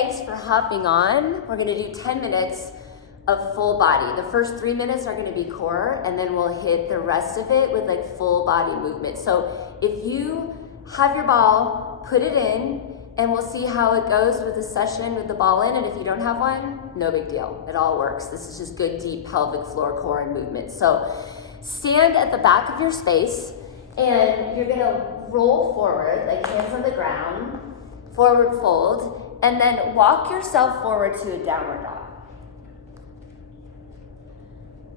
thanks for hopping on. We're gonna do 10 minutes of full body. The first 3 minutes are gonna be core, and then we'll hit the rest of it with like full body movement. So if you have your ball, put it in, and we'll see how it goes with the session with the ball in. And if you don't have one, no big deal. It all works. This is just good, deep pelvic floor core and movement. So stand at the back of your space, and you're gonna roll forward, like hands on the ground, forward fold, and then walk yourself forward to a downward dog.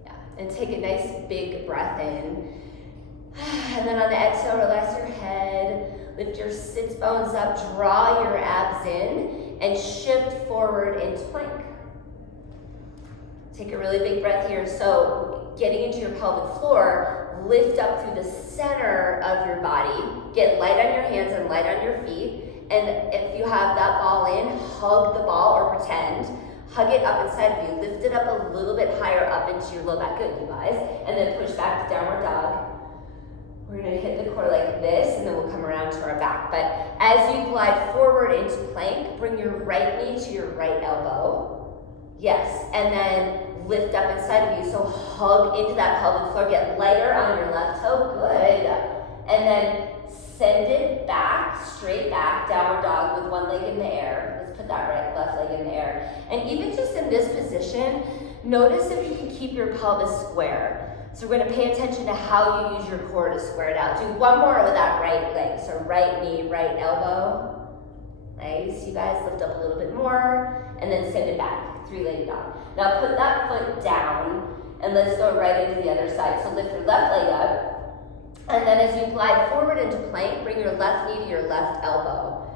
Yeah, and take a nice big breath in. And then on the exhale, relax your head, lift your sits bones up, draw your abs in, and shift forward into plank. Take a really big breath here. So getting into your pelvic floor, lift up through the center of your body, get light on your hands and light on your feet, and if you have that ball in, hug the ball or pretend, hug it up inside of you, lift it up a little bit higher up into your low back, good you guys, and then push back to downward dog. We're gonna hit the core like this, and then we'll come around to our back. But as you glide forward into plank, bring your right knee to your right elbow. Yes, and then lift up inside of you. So hug into that pelvic floor, get lighter on your left toe, good. And then send it back, straight back, downward dog with one leg in the air. Let's put that left leg in the air. And even just in this position, notice if you can keep your pelvis square. So we're gonna pay attention to how you use your core to square it out. Do one more with that right leg. So right knee, right elbow. Nice, you guys lift up a little bit more, and then send it back, three-legged dog. Now put that foot down, and let's go right into the other side. So lift your left leg up, and then as you glide forward into plank, bring your left knee to your left elbow.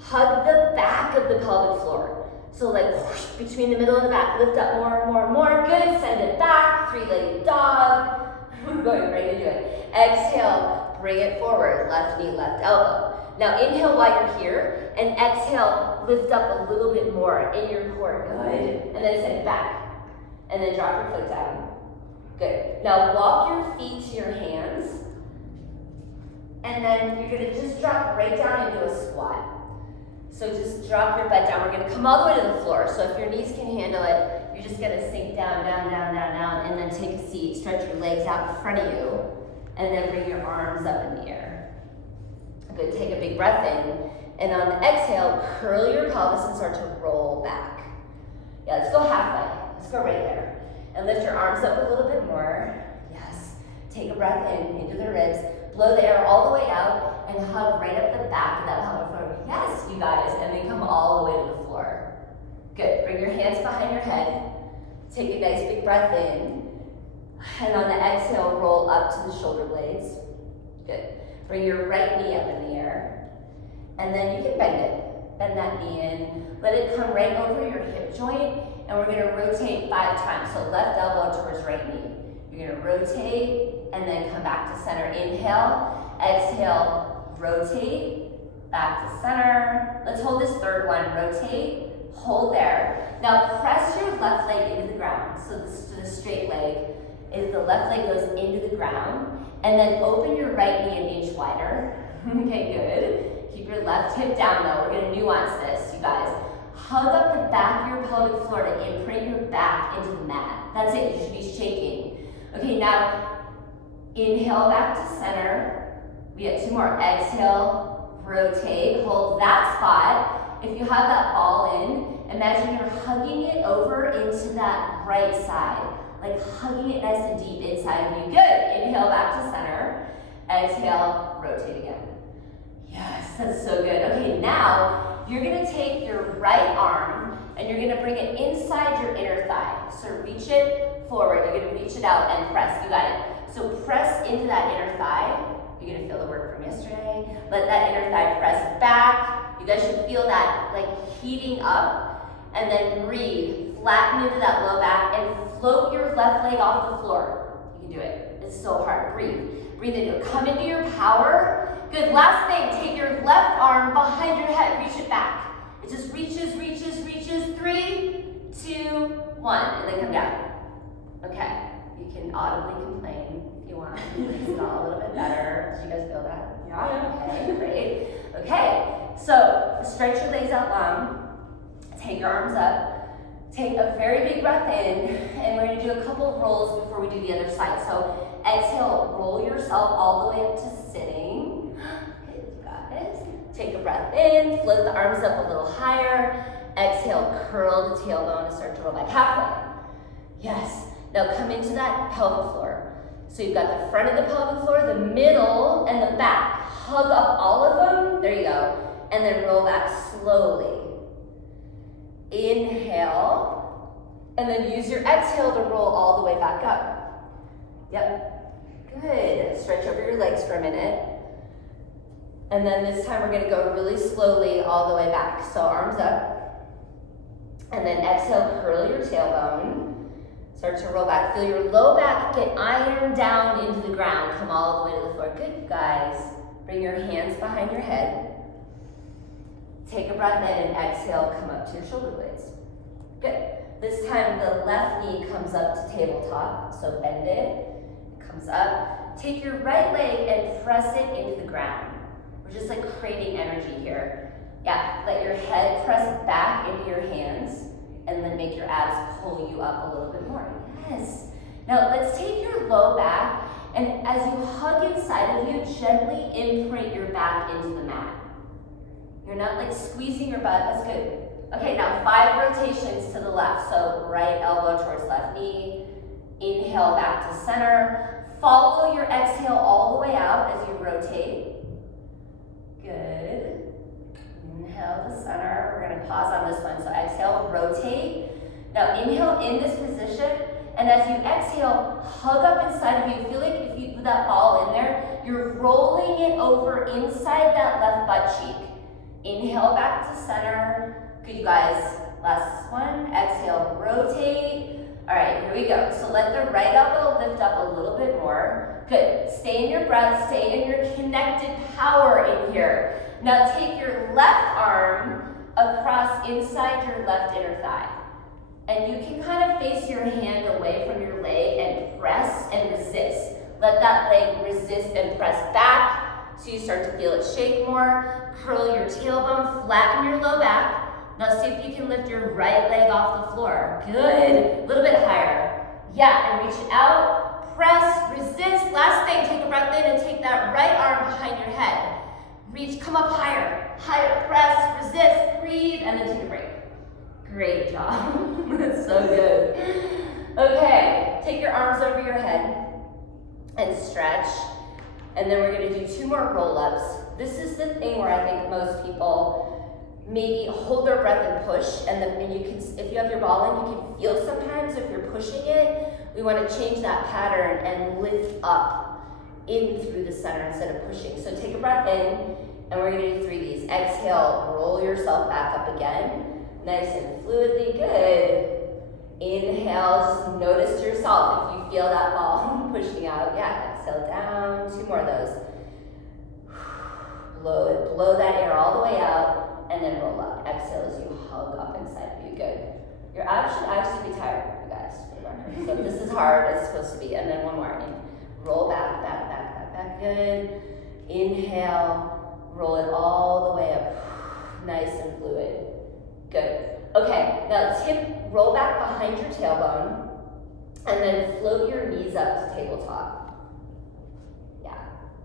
Hug the back of the pelvic floor. So like whoosh, between the middle and the back, lift up more and more and more. Good, send it back, three-legged dog. We're going right into it. Exhale, bring it forward, left knee, left elbow. Now inhale while you're here, and exhale, lift up a little bit more in your core, good. And then send it back, and then drop your foot down. Good. Now walk your feet to your hands, and then you're gonna just drop right down into a squat. So just drop your butt down. We're gonna come all the way to the floor. So if your knees can handle it, you're just gonna sink down, down, down, down, down, and then take a seat. Stretch your legs out in front of you, and then bring your arms up in the air. Good, take a big breath in, and on the exhale, curl your pelvis and start to roll back. Yeah, let's go halfway. Let's go right there. And lift your arms up a little bit more. Yes, take a breath in, into the ribs. Blow the air all the way out, and hug right up the back of that pelvic floor. Yes, you guys, and then come all the way to the floor. Good, bring your hands behind your head. Take a nice big breath in, and on the exhale, roll up to the shoulder blades. Good. Bring your right knee up in the air, and then you can bend it. Bend that knee in. Let it come right over your hip joint, and we're gonna rotate 5 times. So left elbow towards right knee. You're gonna rotate, and then come back to center. Inhale, exhale, rotate, back to center. Let's hold this third one, rotate, hold there. Now press your left leg into the ground. So the straight leg is the left leg goes into the ground, and then open your right knee an inch wider. Okay, good. Keep your left hip down though. We're gonna nuance this, you guys. Hug up the back of your pelvic floor to imprint your back into the mat. That's it, you should be shaking. Okay, now inhale back to center. We get 2 more. Exhale, rotate, hold that spot. If you have that ball in, imagine you're hugging it over into that right side. Like hugging it nice and deep inside of you. Good. Inhale back to center. Exhale, rotate again. Yes, that's so good. Okay, now you're gonna take your right arm and you're gonna bring it inside your inner thigh. So reach it forward. You're gonna reach it out and press. You got it. So press into that inner thigh. You're gonna feel the work from yesterday. Let that inner thigh press back. You guys should feel that like heating up, and then breathe. Flatten into that low back and float your left leg off the floor. You can do it. It's so hard. Breathe. Breathe into it. Come into your power. Good. Last thing, take your left arm behind your head. Reach it back. It just reaches, reaches, reaches. 3, 2, 1, and then come down. Okay. You can audibly complain if you want. It's all a little bit better. Did you guys feel that? Yeah. Okay, great. Okay, so stretch your legs out long. Take your arms up. Take a very big breath in, and we're gonna do a couple of rolls before we do the other side. So exhale, roll yourself all the way up to sitting. Good, you got it. Take a breath in, float the arms up a little higher. Exhale, curl the tailbone and start to roll back halfway. Yes, now come into that pelvic floor. So you've got the front of the pelvic floor, the middle, and the back. Hug up all of them, there you go. And then roll back slowly. Inhale, and then use your exhale to roll all the way back up. Yep, good. Stretch over your legs for a minute. And then this time we're gonna go really slowly all the way back. So arms up, and then exhale, curl your tailbone. Start to roll back. Feel your low back get ironed down into the ground. Come all the way to the floor. Good, you guys. Bring your hands behind your head. Take a breath in and exhale, come up to your shoulder blades. Good. This time the left knee comes up to tabletop, so bend it, comes up. Take your right leg and press it into the ground. We're just like creating energy here. Yeah, let your head press back into your hands and then make your abs pull you up a little bit more. Yes. Now let's take your low back and as you hug inside of you, gently imprint your back into the mat. You're not like squeezing your butt, that's good. Okay, now 5 rotations to the left. So right elbow towards left knee. Inhale back to center. Follow your exhale all the way out as you rotate. Good. Inhale to center. We're gonna pause on this one. So exhale, rotate. Now inhale in this position. And as you exhale, hug up inside of you. Feel like if you put that ball in there, you're rolling it over inside that left butt cheek. Inhale back to center. Good, you guys. Last one. Exhale, rotate. All right, here we go. So let the right elbow lift up a little bit more. Good. Stay in your breath. Stay in your connected power in here. Now take your left arm across inside your left inner thigh. And you can kind of face your hand away from your leg and press and resist. Let that leg resist and press back. So you start to feel it shake more. Curl your tailbone, flatten your low back. Now see if you can lift your right leg off the floor. Good, a little bit higher. Yeah, and reach out, press, resist. Last thing, take a breath in and take that right arm behind your head. Reach, come up higher, higher, press, resist, breathe, and then take a break. Great job, that's so good. Okay, take your arms over your head and stretch. And then we're gonna do 2 more roll-ups. This is the thing where I think most people maybe hold their breath and push, and you can, if you have your ball in, you can feel sometimes if you're pushing it. We wanna change that pattern and lift up in through the center instead of pushing. So take a breath in, and we're gonna do 3 of these. Exhale, roll yourself back up again. Nice and fluidly, good. Inhale, just notice yourself if you feel that ball pushing out. Yeah, exhale down, 2 more of those. Blow it, blow that air all the way out, and then roll up. Exhale as you hug up inside of you, good. Your abs should actually be tired, you guys, for the record. So if this is hard, it's supposed to be. And then 1 more, and roll back, back, back, back, back, good. Inhale, roll it all the way up. Nice and fluid, good. Okay, now roll back behind your tailbone, and then float your knees up to tabletop. Yeah,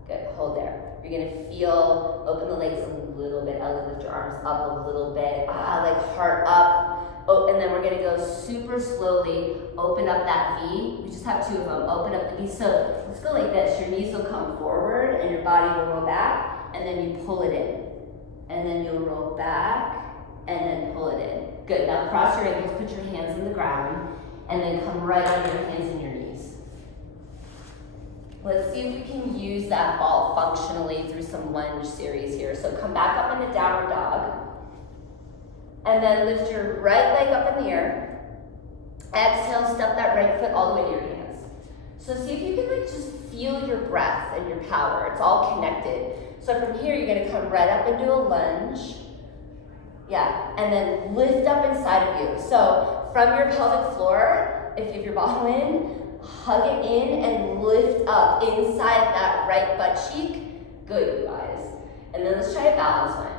good, hold there. You're gonna feel, open the legs a little bit, lift your arms up a little bit, like heart up. Oh, and then we're gonna go super slowly, open up that V. We just have 2 of them, open up the V. So let's go like this, your knees will come forward and your body will roll back, and then you pull it in. And then you'll roll back, and then pull it in. Good, now cross your ankles, put your hands in the ground, and then come right on your hands and your knees. Let's see if we can use that ball functionally through some lunge series here. So come back up into downward dog, and then lift your right leg up in the air. Exhale, step that right foot all the way to your hands. So see if you can just feel your breath and your power. It's all connected. So from here, you're gonna come right up into a lunge. Yeah, and then lift up inside of you. So from your pelvic floor, if you have your ball in, hug it in and lift up inside that right butt cheek. Good, you guys. And then let's try a balance one.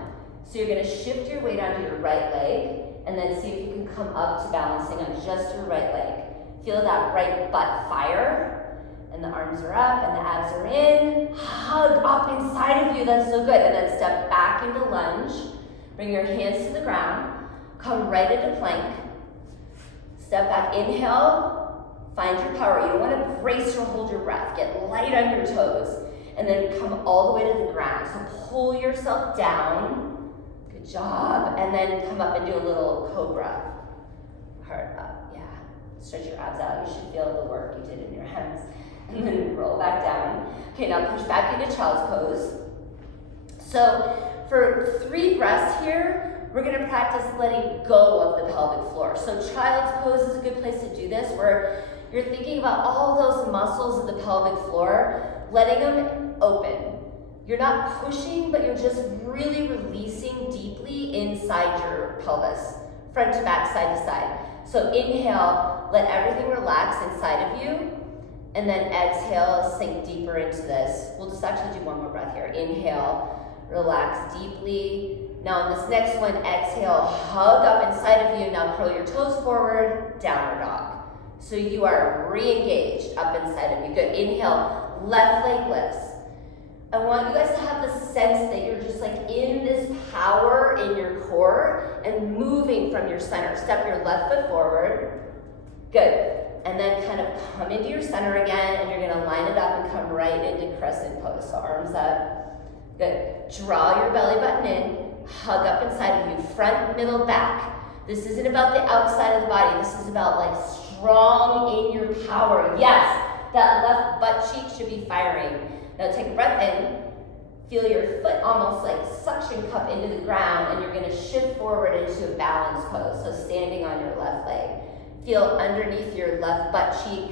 So you're gonna shift your weight onto your right leg, And then see if you can come up to balancing on just your right leg. Feel that right butt fire. And the arms are up and the abs are in. Hug up inside of you, that's so good. And then step back into lunge. Bring your hands to the ground. Come right into plank. Step back, inhale, find your power. You don't want to brace or hold your breath. Get light on your toes. And then come all the way to the ground. So pull yourself down. Good job. And then come up and do a little cobra. Heart up, yeah. Stretch your abs out. You should feel the work you did in your hands. And then roll back down. Okay, now push back into child's pose. So for 3 breaths here, we're gonna practice letting go of the pelvic floor. So child's pose is a good place to do this, where you're thinking about all those muscles of the pelvic floor, letting them open. You're not pushing, but you're just really releasing deeply inside your pelvis, front to back, side to side. So inhale, let everything relax inside of you. And then exhale, sink deeper into this. We'll just actually do one more breath here. Inhale, relax deeply. Now in this next one, exhale, hug up inside of you. Now curl your toes forward, downward dog. So you are re-engaged up inside of you. Good, inhale, left leg lifts. I want you guys to have the sense that you're just like in this power in your core and moving from your center. Step your left foot forward. Good. And then kind of come into your center again, and you're gonna line it up and come right into crescent pose. So arms up. Good. Draw your belly button in, hug up inside of you, front, middle, back. This isn't about the outside of the body. This is about like strong in your power. Yes, that left butt cheek should be firing. Now take a breath in. Feel your foot almost like suction cup into the ground, and you're gonna shift forward into a balanced pose. So standing on your left leg. Feel underneath your left butt cheek.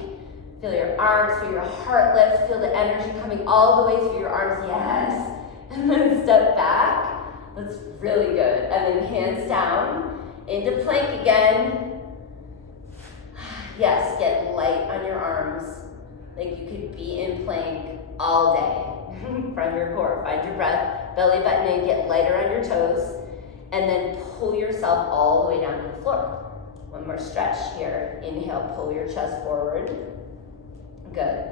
Feel your arms, feel your heart lift. Feel the energy coming all the way through your arms. Yes. And then step back. That's really good. And then hands down into plank again. Yes, get light on your arms. Like you could be in plank all day from your core. Find your breath, belly button in, get lighter on your toes, and then pull yourself all the way down to the floor. One more stretch here. Inhale, pull your chest forward. Good.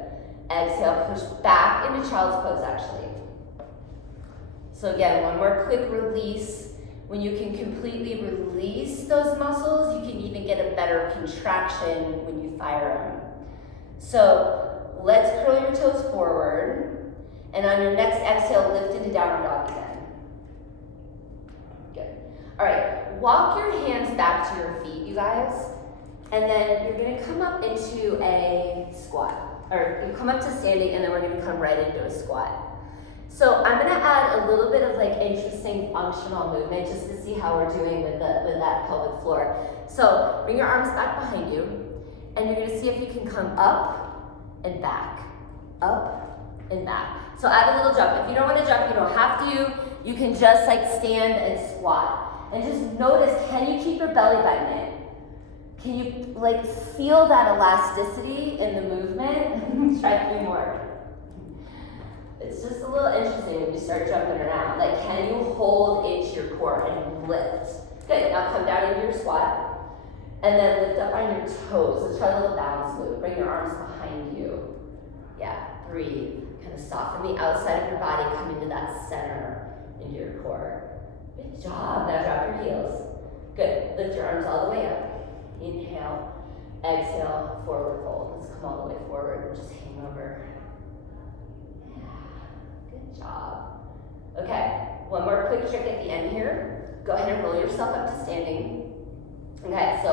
Exhale, push back into child's pose actually. So again, one more quick release. When you can completely release those muscles, you can even get a better contraction when you fire them. So let's curl your toes forward. And on your next exhale, lift into downward dog again. Good. All right, walk your hands back to your feet, you guys. And then you're gonna come up into a squat. Or you come up to standing, and then we're gonna come right into a squat. So I'm gonna add a little bit of like interesting functional movement just to see how we're doing with that pelvic floor. So bring your arms back behind you, and you're gonna see if you can come up and back, up and back. So add a little jump. If you don't wanna jump, you don't have to. You can just like stand and squat. And just notice, can you keep your belly button in? Can you like feel that elasticity in the movement? Try 3 more. It's just a little interesting when you start jumping around. Like, can you hold into your core and lift? Good, now come down into your squat. And then lift up on your toes. Let's try a little balance move. Bring your arms behind you. Yeah, breathe. Kind of soften the outside of your body. Come into that center, into your core. Good job. Now drop your heels. Good. Lift your arms all the way up. Inhale. Exhale. Forward fold. Let's come all the way forward and just hang over. Good job. Okay, one more quick trick at the end here. Go ahead and roll yourself up to standing. Okay, so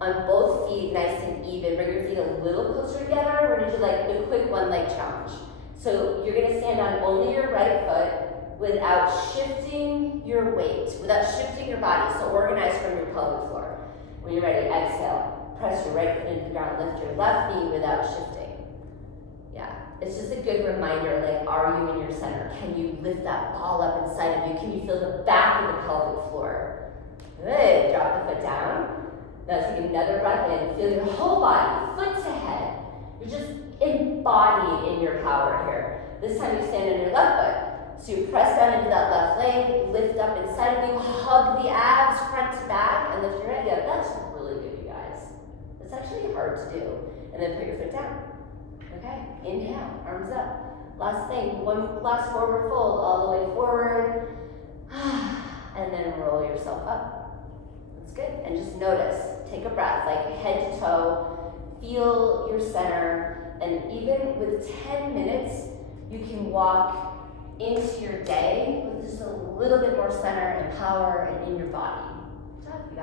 on both feet, nice and even. Bring your feet a little closer together. We're gonna do like the quick one leg challenge. So you're gonna stand on only your right foot without shifting your weight, without shifting your body. So organize from your pelvic floor. When you're ready, exhale. Press your right foot into the ground. Lift your left knee without shifting. Yeah, it's just a good reminder, like, are you in your center? Can you lift that ball up inside of you? Can you feel the back of the pelvic floor? Good, drop the foot down. Now take another breath in. Feel your whole body, foot to head. You're just embodying in your power here. This time you stand on your left foot. So you press down into that left leg, lift up inside of you, hug the abs front to back. actually hard to do. And then put your foot down. Okay, inhale, arms up. Last thing, one last forward fold, all the way forward. And then roll yourself up. That's good. And just notice, take a breath, like head to toe, feel your center. And even with 10 minutes, you can walk into your day with just a little bit more center and power and in your body.